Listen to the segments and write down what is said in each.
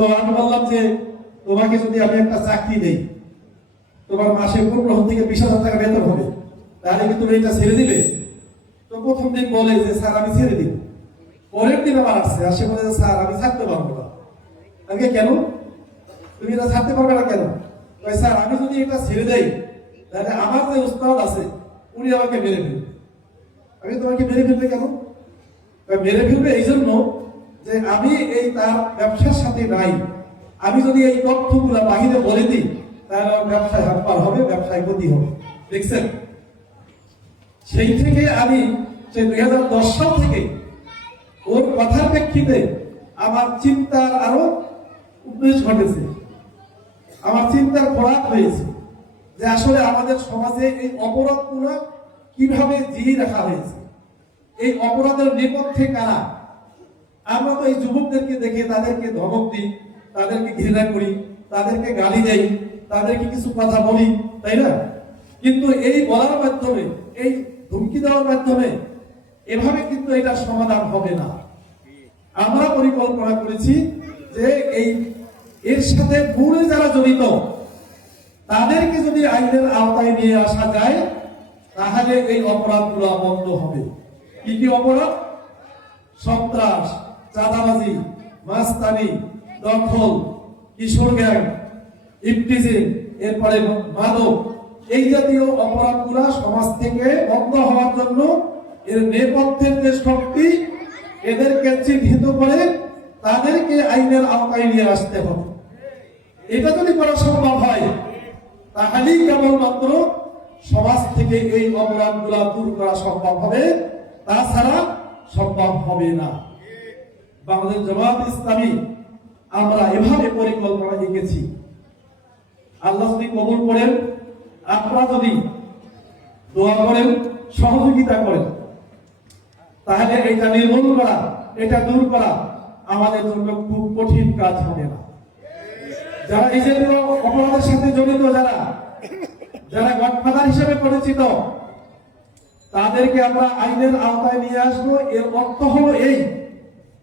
তো আমি বললাম যে তোমাকে যদি আমি একটা চাকরি দেই, তোমার মাসে 15 থেকে 20,000 টাকা বেতন হবে, তাহলে কি তুমি এটা ছেড়ে দিবে? তো প্রথম দিন বলে যে স্যার আমি ছেড়ে দিব। পরের দিন আবার আসছে, আসে বলে যে স্যার আমি ছাড়তে পারবো না। আগে কেন তুমি এটা ছাড়তে পারবে না কেন? স্যার আমি যদি এটা ছেড়ে দেই তাহলে আমার যে উস্তাদ আছে উনি আমাকে মেরে ফেলবে। আমি তোমাকে মেরে ফেলবে কেন? মেরে ফেলবে এই জন্য যে আমি এই তার ব্যবসার সাথে নাই। আমি যদি এই তথ্যগুলো বাহিরে বলে দিই তাহলে আমার ব্যবসায় হাতপার হবে, ব্যবসায় ক্ষতি হবে। দেখছেন, সেই থেকে আমি সেই 2010 সাল থেকে ওর কথার প্রেক্ষিতে আমার চিন্তার আরো উন্মেষ ঘটেছে, আমার চিন্তার খোরাক হয়েছে যে আসলে আমাদের সমাজে এই অপরাধগুলো কিভাবে জিয়ে রাখা হয়েছে, এই অপরাধের নেপথ্যে কারা। আমরা তো এই যুবকদেরকে দেখে তাদেরকে ধমক দিই, তাদেরকে ঘৃণা করি, তাদেরকে গালি দেই, তাদেরকে কিছু কথা বলি, তাই না? কিন্তু এই বলার মাধ্যমে, এই ধমকি দেওয়ার মাধ্যমে এভাবে কিন্তু এটার সমাধান হবে না। আমরা পরিকল্পনা করেছি যে এর সাথে মূলে যারা জড়িত তাদেরকে যদি আইনের আওতায় নিয়ে আসা যায় তাহলে এই অপরাধগুলো বন্ধ হবে। কি কি অপরাধ? সন্ত্রাস, চাঁদাবাজি, মাস্তানি, দখল, কিশোর গ্যাং, ইফটিজিং, এরপরে মাদক, এই জাতীয় অপরাধগুলো সমাজ থেকে বন্ধ হওয়ার জন্য এর নেপথ্যের যে শক্তি এদেরকে চিহ্নিত করে তাদেরকে আইনের আওতায় নিয়ে আসতে হবে। এটা যদি করা সম্ভব হয় তাহলেই কেবলমাত্র সমাজ থেকে এই অপরাধগুলা দূর করা সম্ভব হবে, তাছাড়া সম্ভব হবে না। বাংলাদেশ জামাত ইসলামী আমরা এভাবে পরিকল্পনা এঁকেছি। আল্লাহ যদি কবুল করেন, আপনারা যদি দোয়া করেন, সহযোগিতা করেন, তাহলে এটা নির্মূল করা, এটা দূর করা আমাদের জন্য খুব কঠিন কাজ হবে না। যারা এই জাতীয় অপরাধের সাথে জড়িত, যারা গডফাদার হিসেবে পরিচিত, তাদেরকে আমরা আইনের আওতায় নিয়ে আসবো। এর অর্থ হলো এই,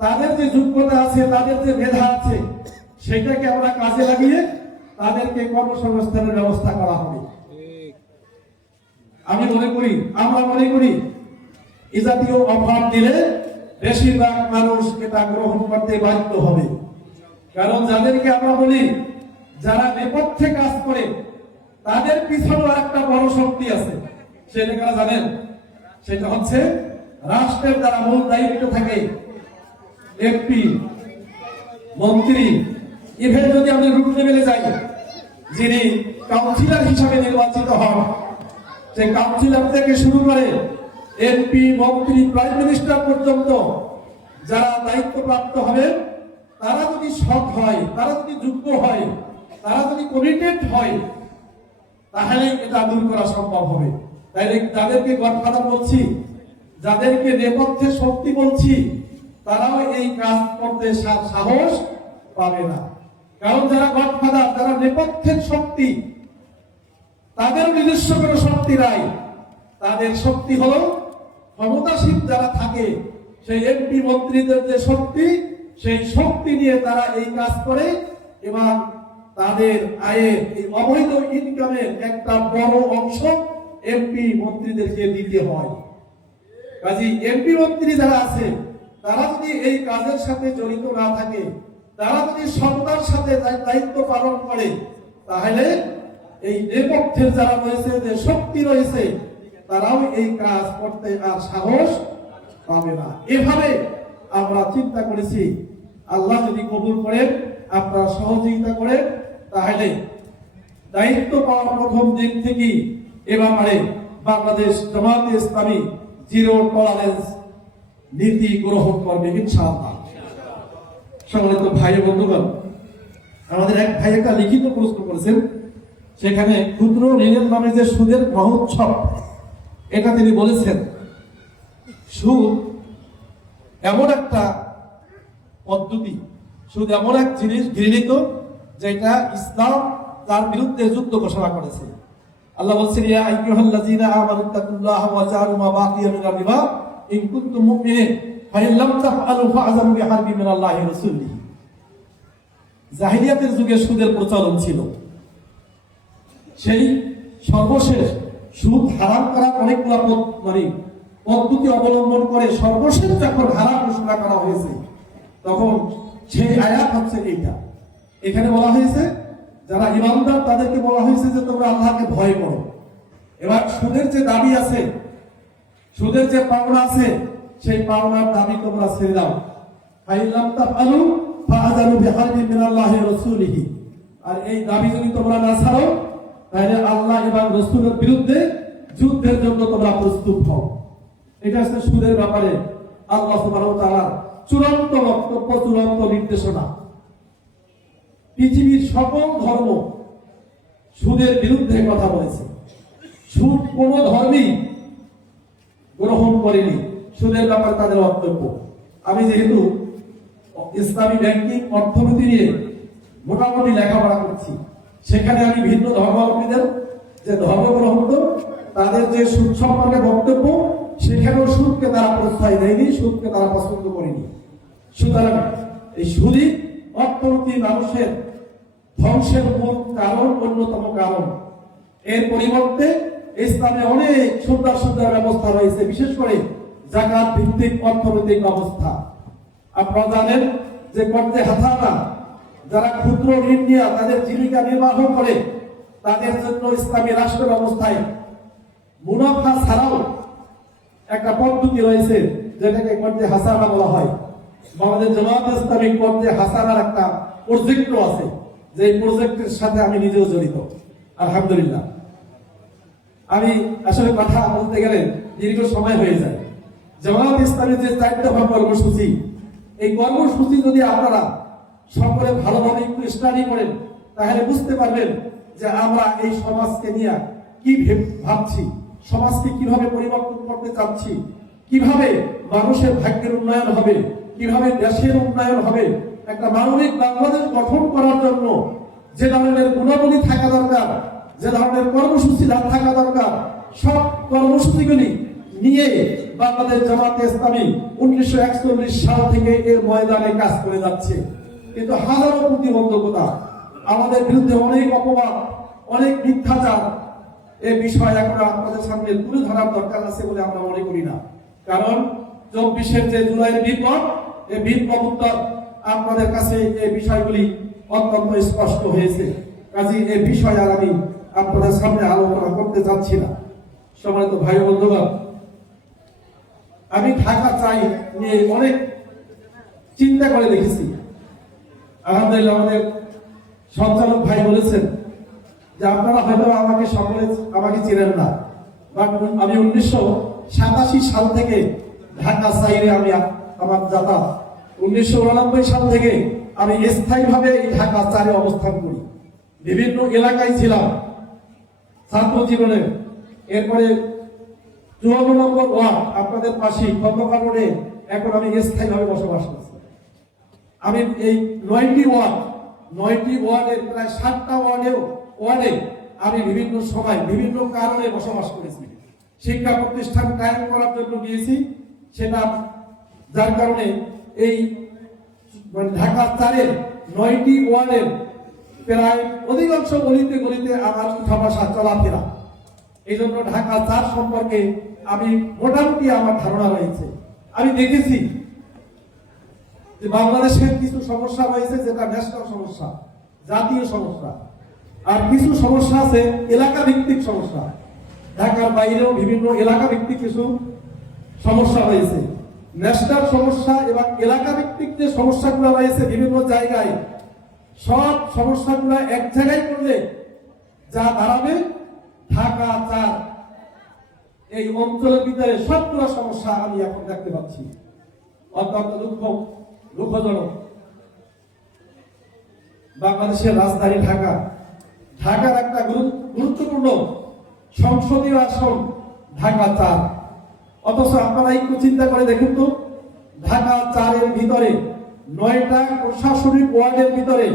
তাদের যে যোগ্যতা আছে, তাদের যে মেধা আছে, সেটাকে আমরা কাজে লাগিয়ে তাদেরকে কর্মসংস্থানের ব্যবস্থা করা হবে। আমরা মনে করি এই জাতীয় অফার দিলে বেশিরভাগ মানুষ এটা গ্রহণ করতে বাধ্য হবে। কারণ যাদেরকে আমরা বলি যারা নেপথ্যে কাজ করে, তাদের পিছনে একটা বড় শক্তি আছে। সেটা কারা জানেন? সেটা হচ্ছে রাষ্ট্রের যারা মূল দায়িত্ব থাকে, এমপি, মন্ত্রী, ইভেন যদি আমি রুট লেভেলে যাই, যিনি কাউন্সিলর হিসাবে নির্বাচিত হন, সেই কাউন্সিলর থেকে শুরু করে এমপি, মন্ত্রী, প্রাইম মিনিস্টার পর্যন্ত যারা দায়িত্বপ্রাপ্ত হবে, তারা যদি সৎ হয়, তারা যদি যোগ্য হয়, তারা যদি কমিটেড হয়, তাহলে এটা দূর করা সম্ভব হবে। তাই যাদেরকে গডফাদার বলছি, যাদেরকে নেপথ্যে শক্তি বলছি, তারাও এই কাজ করতে সাহস পাবে না। কারণ যারা গডফাদার, যারা নেপথ্যের শক্তি, তাদের নিজস্ব কোনো শক্তি নাই। তাদের শক্তি হলো ক্ষমতাসীন যারা থাকে, সেই এমপি মন্ত্রীদের যে শক্তি, সেই শক্তি নিয়ে তারা এই কাজ করে এবং তাদের আয়ের, এই অবৈধ ইনকামের একটা বড় অংশ এমপি মন্ত্রীদেরকে দিতে হয়। কাজে এমপি মন্ত্রী যারা আছে, তারা যদি এই কাজের সাথে জড়িত না থাকে, তারা যদি সততার সাথে দায়িত্ব পালন করে, তাহলে এই নেপথ্যের যারা রয়েছে, যে শক্তি রয়েছে, তারাও এই কাজ করতে আর সাহস পাবে না। এভাবে আমরা চিন্তা করেছি। আল্লাহ যদি কবুল করেন, আপনারা সহযোগিতা করেন, তাহলে দায়িত্ব পাওয়ার প্রথম দিন থেকেই এবারে বাংলাদেশ জামাত ইসলামী জিরো টলারেন্স নীতি গ্রহণ করবে ইনশাআল্লাহ। সম্মানিত ভাই ও বন্ধুগণ, আমাদের এক ভাই একটা লিখিত প্রশ্ন করেছেন, সেখানে ক্ষুদ্র ঋণের নামে যে সুদের মহোৎসব, এটা তিনি বলেছেন সুদ এমন একটা পদ্ধতি, সুদ এমন এক জিনিস ঘৃণিত, যেটা ইসলাম তার বিরুদ্ধে যুদ্ধ ঘোষণা করেছে। আল্লাহ বলছেন, ইয়া আইয়ুহাল্লাযীনা আমানুত্তাকুল্লাহা ওয়া জারু মা বাকিয়া মিনার রিবা ইন কুনতুম মুমিনিন ফা ইন লাম তাফআলু ফা'যানু বিহারবিন মিনাল্লাহি ওয়া রাসূলিহি। জাহিলিয়াতের যুগে সুদের প্রচলন ছিল। সেই সর্বশেষ সুদ হারাম করার অনেকগুলো পদ্ধতি অবলম্বন করে সর্বশেষ যখন হারাম ঘোষণা করা হয়েছে, তখন সেই আয়াত হচ্ছে এইটা। এখানে বলা হয়েছে যারা ইমানদার তাদেরকে বলা হয়েছে যে তোমরা আল্লাহকে ভয় করো। এবার সুদের যে দাবি আছে, সুদের যে পাওনা আছে, সেই পাওনার দাবি তোমরা ছেড়ে দাও। ফাইলাম তাফআলু ফাআযানু বিহারবিন মিনাল্লাহি ওয়া রাসূলিহি। আর এই দাবি যদি তোমরা না ছাড়ো, তাহলে আল্লাহ এবং রাসূলের বিরুদ্ধে যুদ্ধের জন্য তোমরা প্রস্তুত হও। এটা হচ্ছে সুদের ব্যাপারে আল্লাহ সুবহানাহু ওয়া তাআলার চূড়ান্ত বক্তব্য, চূড়ান্ত নির্দেশনা। পৃথিবীর সকল ধর্ম সুদের বিরুদ্ধে কথা বলেছে। সুদ কোন ধর্মই গ্রহণ করেনি। সুদের ব্যাপারে তাদের বক্তব্য। আমি যেহেতু ইসলামী ব্যাংকিং অর্থনীতি নিয়ে মোটামুটি লেখাপড়া করছি, সেখানে আমি ভিন্ন ধর্মাবলম্বীদের যে ধর্মগ্রন্থ তাদের যে সুদ সম্পর্কে বক্তব্য, সেখানেও সুদকে তারা প্রশ্রয় দেয়নি, সুদকে তারা পছন্দ করেনি। সুতরাং এই সুদই অর্থনীতি মানুষের ধ্বংসের মূল কারণ, অন্যতম কারণ। এর পরিবর্তে ইসলামে অনেক সুন্দর সুন্দর ব্যবস্থা রয়েছে, বিশেষ করে যাকাত ভিত্তিক অর্থনৈতিক ব্যবস্থা। আপনারা জানেন যে কর্জে হাসানা, যারা ক্ষুদ্র ঋণ নিয়ে তাদের জীবিকা নির্বাহ করে, তাদের জন্য ইসলামী রাষ্ট্র ব্যবস্থায় মুনাফা ছাড়াও একটা পদ্ধতি রয়েছে, যেটাকে কর্জে হাসানা বলা হয়। আমাদের জামাত ইসলামী কর্জে হাসানার একটা প্রজেক্ট আছে, যে প্রজেক্টের সাথে আমি নিজেও জড়িত, আলহামদুলিল্লাহ। আমি আসলে কথা বলতে গেলে দীর্ঘ সময় হয়ে যায়। জামাত ইসলামীর যে 4 দফা কর্মসূচি, এই কর্মসূচি যদি আপনারা সকলে ভালোভাবে একটু স্টাডি করেন, তাহলে বুঝতে পারবেন যে আমরা এই সমাজকে নিয়ে কি ভাবছি, সমাজকে কিভাবে পরিবর্তন করতে চাচ্ছি, কিভাবে মানুষের ভাগ্যের উন্নয়ন হবে, কিভাবে দেশের উন্নয়ন হবে। একটা মানবিক বাংলাদেশ গঠন করার জন্য যে ধরনের গুণাবলী থাকা দরকার, যে ধরনের কর্মসূচি থাকা দরকার, সব কর্মসূচিগুলি নিয়ে বাংলাদেশ জামাতে ইসলামী 1941 সাল থেকে এর ময়দানে কাজ করে যাচ্ছে। কিন্তু হাজারো প্রতিবন্ধকতা, আমাদের বিরুদ্ধে অনেক অপবাদ, অনেক মিথ্যাচার, এই বিষয় এখন আপনাদের সামনে তুলে ধরার দরকার আছে বলে আমরা মনে করি না। কারণ 24-এর যে জুলাইয়ের বিপ্লব, এই বিপ্লব উত্তর আপনাদের কাছে এই বিষয়গুলি অত্যন্ত স্পষ্ট হয়েছে। কাজেই এই বিষয় আর আমি আপনাদের সামনে আলোচনা করতে চাচ্ছি না। সম্মানিত ভাই বন্ধুগণ, আমি ঢাকা চাই নিয়ে অনেক চিন্তা করে দেখেছি। আলহামদুলিল্লাহ, আমাদের সঞ্চালক ভাই বলেছেন যে আপনারা হয়তো আমাকে চেনেন না, বাট আমি 1987 সাল থেকে ঢাকা চাইরে আমি আমার যাতায়াত। 1989 সাল থেকে আমি স্থায়ীভাবে এই ঢাকা 4-এ অবস্থান করি। বিভিন্ন এলাকায় ছিলাম ছাত্র জীবনে। এরপরে 54 নম্বর ওয়ার্ড আপনাদের পাশেই খন্দকার রোডে এখন আমি স্থায়ীভাবে বসবাস করছি। আমি এই 9টি ওয়ার্ডের প্রায় 7টা ওয়ার্ডে আমি বিভিন্ন সময় বিভিন্ন কারণে বসবাস করেছি। শিক্ষা প্রতিষ্ঠান কায়েম করার জন্য গিয়েছি, সেটা যার কারণে এই ঢাকা 4-এর 9টি ওয়ার্ডের প্রায় অধিকাংশ গলিতে গলিতে আমার উঠা বসা চলাফেরা। এই জন্য ঢাকা 4 সম্পর্কে আমি মোটামুটি আমার ধারণা রয়েছে। আমি দেখেছি যে বাংলাদেশের কিছু সমস্যা রয়েছে, যেটা ন্যাশনাল সমস্যা, জাতীয় সমস্যা, আর কিছু সমস্যা আছে এলাকা ভিত্তিক সমস্যা। ঢাকার বাইরেও বিভিন্ন এলাকা ভিত্তিক কিছু সমস্যা রয়েছে। ন্যাশনাল সমস্যা এবং এলাকা ভিত্তিক যে সমস্যাগুলো রয়েছে বিভিন্ন জায়গায়, সব সমস্যাগুলো এক জায়গায় করলে যা দাঁড়াবে ঢাকা 4 এই অঞ্চলের ভিতরে সবগুলো সমস্যা আমি এখন দেখতে পাচ্ছি। অত্যন্ত দুঃখজনক। বাংলাদেশের রাজধানী ঢাকার একটা গুরুত্বপূর্ণ সংসদীয় আসন ঢাকা 4, অথচ আপনারা একটু চিন্তা করে দেখুন তো, ঢাকা 4-এর ভিতরে 9টা প্রশাসনিক ওয়ার্ডের ভিতরে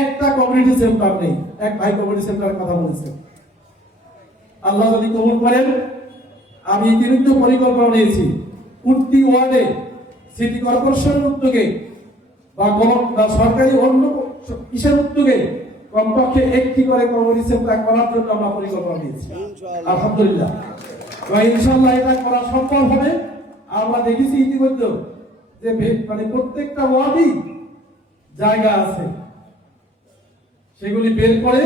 একটা কমিউনিটি সেন্টার নেই। এক ভাই কমিউনিটি সেন্টারের কথা বলেছেন। আল্লাহ যদি কবুল করেন, আমি ইতিমধ্যে পরিকল্পনা নিয়েছি প্রতি ওয়ার্ডে সিটি কর্পোরেশনের উদ্যোগে বা সরকারি অন্য কিসের উদ্যোগে কমপক্ষে একটি করে কমিউনিটি সেন্টার করার জন্য আমরা পরিকল্পনা নিয়েছি আলহামদুলিল্লাহ। এবং ইনশাআল্লাহ এটা করা সম্ভব হবে। আমরা দেখেছি ইতিমধ্যে যে মানে প্রত্যেকটা ওয়ার্ডই জায়গা আছে, সেগুলি বের করে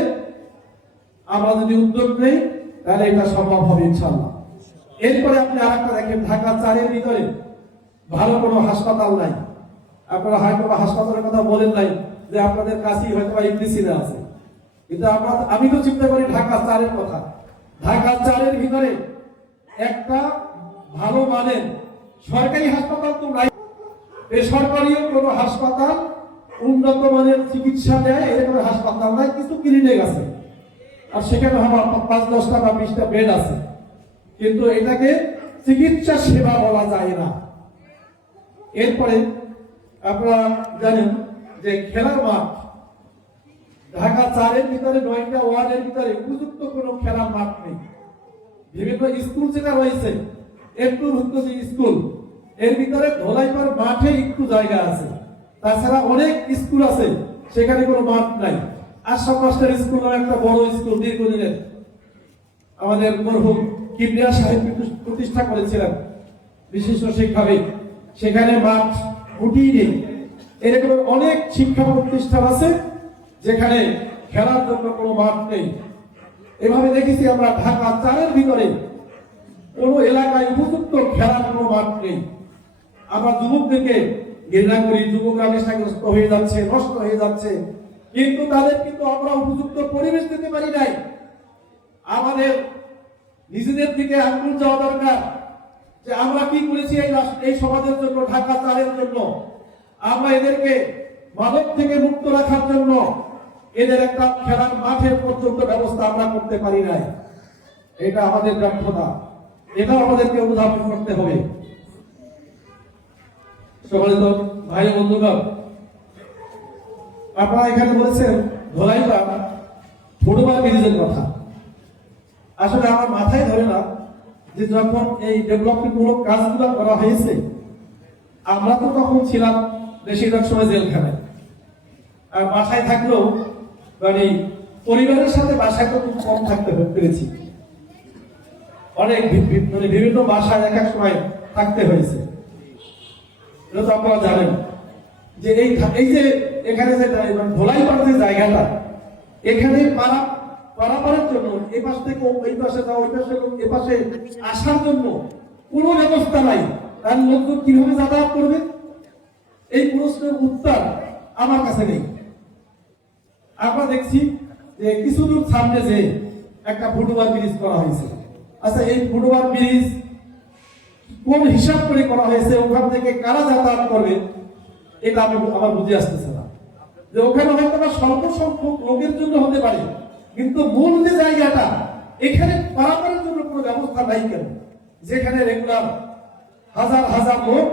আমরা যদি উদ্যোগ নেই তাহলে এটা সম্ভব হবে ইনশাআল্লাহ। এরপরে আপনি আরেকটা দেখেন, ঢাকা 4-এর ভিতরে ভালো কোনো হাসপাতাল নাই। আপনারা হয়তো হাসপাতালের কথা বলেন নাই যে আপনাদের কাছেই হয়তো ইবলিসিনা আছে, কিন্তু আমি তো চিন্তা করি ঢাকা 4-এর কথা। ঢাকা 4-এর ভিতরে একটা ভালো মানের সরকারি হাসপাতাল তো নাই, বেসরকারিও কোনো হাসপাতাল উন্নত মানের চিকিৎসা দেয় এরকম হাসপাতাল নাই। কিছু ক্লিনিক আছে আর সেখানে আমার 5-10টা বা 20টা বেড আছে, কিন্তু এটাকে চিকিৎসা সেবা বলা যায় না। এরপরে আপনারা জানেন যে খেলার মাঠ ঢাকা 4-এর ভিতরে 9টা ওয়ার্ডের ভিতরে উপযুক্ত কোনো খেলার মাঠ নেই। বিভিন্ন স্কুল যেটা রয়েছে একটু যে স্কুল এর ভিতরে ধোলাইপাড় মাঠে একটু জায়গা আছে, তাছাড়া অনেক স্কুল আছে সেখানে কোনো মাঠ নাই। আশরাফ মাস্টার স্কুল নামে একটা বড় স্কুল দীর্ঘদিনের আমাদের মরহুম কিবরিয়া সাহেব প্রতিষ্ঠা করেছিলেন বিশিষ্ট শিক্ষাবিদ, সেখানে মাঠ উঠেই নেই। এরকম অনেক শিক্ষা প্রতিষ্ঠান আছে যেখানে খেলার জন্য কোনো মাঠ নেই। এভাবে দেখেছি আমরা ঢাকা 4-এর ভিতরে কোনো এলাকায় উপযুক্ত খেলার কোনো মাঠ নেই। আমরা যুবকদেরকে ঘৃণা করি, যুবকরা নেশাগ্রস্ত হয়ে যাচ্ছে, নষ্ট হয়ে যাচ্ছে, কিন্তু তাদের কিন্তু আমরা উপযুক্ত পরিবেশ দিতে পারি নাই। আমাদের নিজেদের দিকে আঙ্গুল যাওয়া দরকার যে আমরা কি করেছি এই সমাজের জন্য, ঢাকা 4-এর জন্য। আমরা এদেরকে মাদক থেকে মুক্ত রাখার জন্য এদের একটা খেলার মাঠের পর্যন্ত ব্যবস্থা আমরা করতে পারি নাই। এটা আমাদের ব্যর্থতা, এটা আমাদেরকে অনুধাবন করতে হবে। সম্মানিত ভাই বন্ধুগণ, আপনারা এখানে বলেছেন ধোলাইপাড় ফুটবল ব্রিজের কথা। আসলে আমার মাথায় ধরে না যে যখন এই ডেভেলপমেন্টমূলক কাজগুলো করা হয়েছে আমরা তো তখন ছিলাম বেশিরভাগ সময় জেলখানায়, আর বাসায় থাকলেও মানে পরিবারের সাথে বাসায় তো খুব কম থাকতে পেরেছি। অনেক মানে বিভিন্ন বাসায় এক এক সময় থাকতে হয়েছে। এটা তো আপনারা জানেন যে এই যে এখানে যে ধোলাইপাড় যে জায়গাটা, এখানে পারাপারের জন্য এই পাশ থেকে ওই পাশে যাওয়া, ওই পাশে এ পাশে আসার জন্য কোনো ব্যবস্থা নাই। তার লোকজন কিভাবে যাতায়াত করবে এই প্রশ্নের উত্তর আমার কাছে নেই। আমরা দেখছি যে কিছু দূর সামনে যে একটা ফুটওভার ব্রিজ করা হয়েছে। আচ্ছা, এই ফুটওভার ব্রিজ কোন হিসাব করে করা হয়েছে, ওখান থেকে কারা যাতায়াত করবে, এটা আমার বুঝে আসতেছে না। যে ওখানে হয়তো স্বল্প সংখ্যক লোকের জন্য হতে পারে, কিন্তু মূল যে জায়গাটা এখানে পারাপারের জন্য কোনো ব্যবস্থা নাই কেন, যেখানে রেগুলার হাজার হাজার লোক